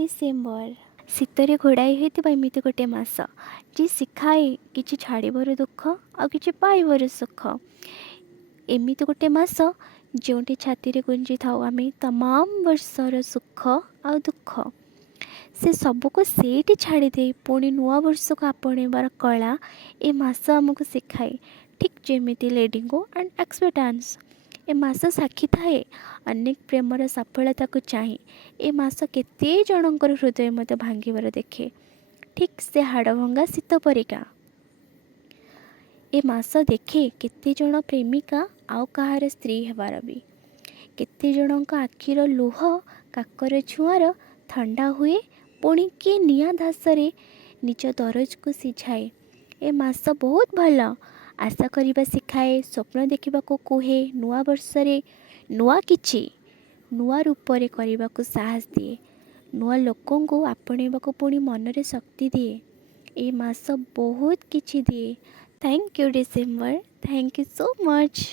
December शीतरे घोड़ाई होइतिबा एमिति गोटे मास जी शिखाए किछि छाड़िबार दुख आ किछि पाइबार सुख। एमिति गोटे मास जोंटी छाती रे गुंजी थाउ आमे तमाम वर्षर सुख आ दुख से सबको सेठी छाड़ी दे पुणी नुआ वर्ष को आपणेबार कला ए मास आमको सिखाए। ठीक जेमिति लेडिंगो एंड एक्सपेक्टेंस ए मास साक्षी थाए अनेक प्रेमर सफलता को चाहे ए मास केते जनकर हृदय मत भांगिबार देखे। ठीक से हाड़भंगा शीत परिका ए मास देखे केते जन प्रेमिका आउ कहार स्त्री हेबार भी केते जनक आखिर लुह काकर छुआर ठंडा हुए पुणी किए निआ धासरे निज दरज को सिझाए। ए मास बहुत भल आशा करने शिखाए स्वप्न देखा कुहे नुआ वर्षरे नुआ किछि नुआ रूपरे करने को साहस दिए नुआ लोकों को आपणेबाको पुणी मनरे शक्ति दिए। ए मास बहुत किछि दिए। Thank you December, thank you so much.